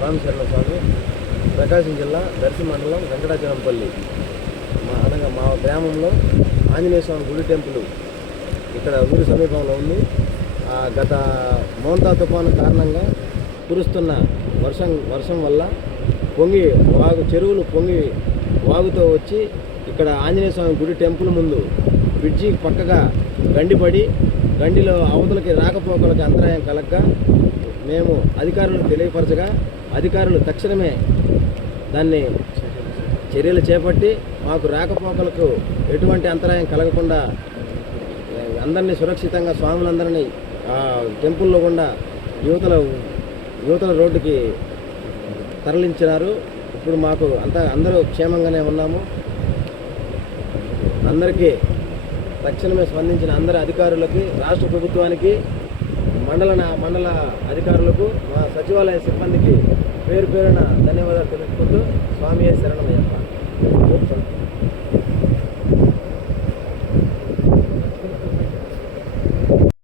రామశరణ స్వామి, ప్రకాశం జిల్లా దర్శి మండలం వెంకటాచలంపల్లి అనగా మా గ్రామంలో ఆంజనేయ స్వామి గుడి టెంపుల్ ఇక్కడ ఊరి సమీపంలో ఉంది. గత మోంతా తుఫాను కారణంగా కురుస్తున్న వర్షం వల్ల చెరువులు పొంగి వాగుతో వచ్చి ఇక్కడ ఆంజనేయ స్వామి గుడి టెంపుల్ ముందు బ్రిడ్జి పక్కగా గండిలో అవతలకి రాకపోకలకి అంతరాయం కలగగా మేము అధికారులకు తెలియపరచగా అధికారులు తక్షణమే దాన్ని చర్యలు చేపట్టి మాకు రాకపోకలకు ఎటువంటి అంతరాయం కలగకుండా అందరినీ సురక్షితంగా స్వాములందరినీ టెంపుల్లో గుండా యువతల రోడ్డుకి తరలించినారు. ఇప్పుడు మాకు అందరూ క్షేమంగానే ఉన్నాము. అందరికీ తక్షణమే స్పందించిన అందరి అధికారులకి, రాష్ట్ర ప్రభుత్వానికి, మండల అధికారులకు, మా సచివాలయ సిబ్బందికి పేరున ధన్యవాదాలు తెలుపుకుంటూ స్వామియే శరణమయ్యప్ప.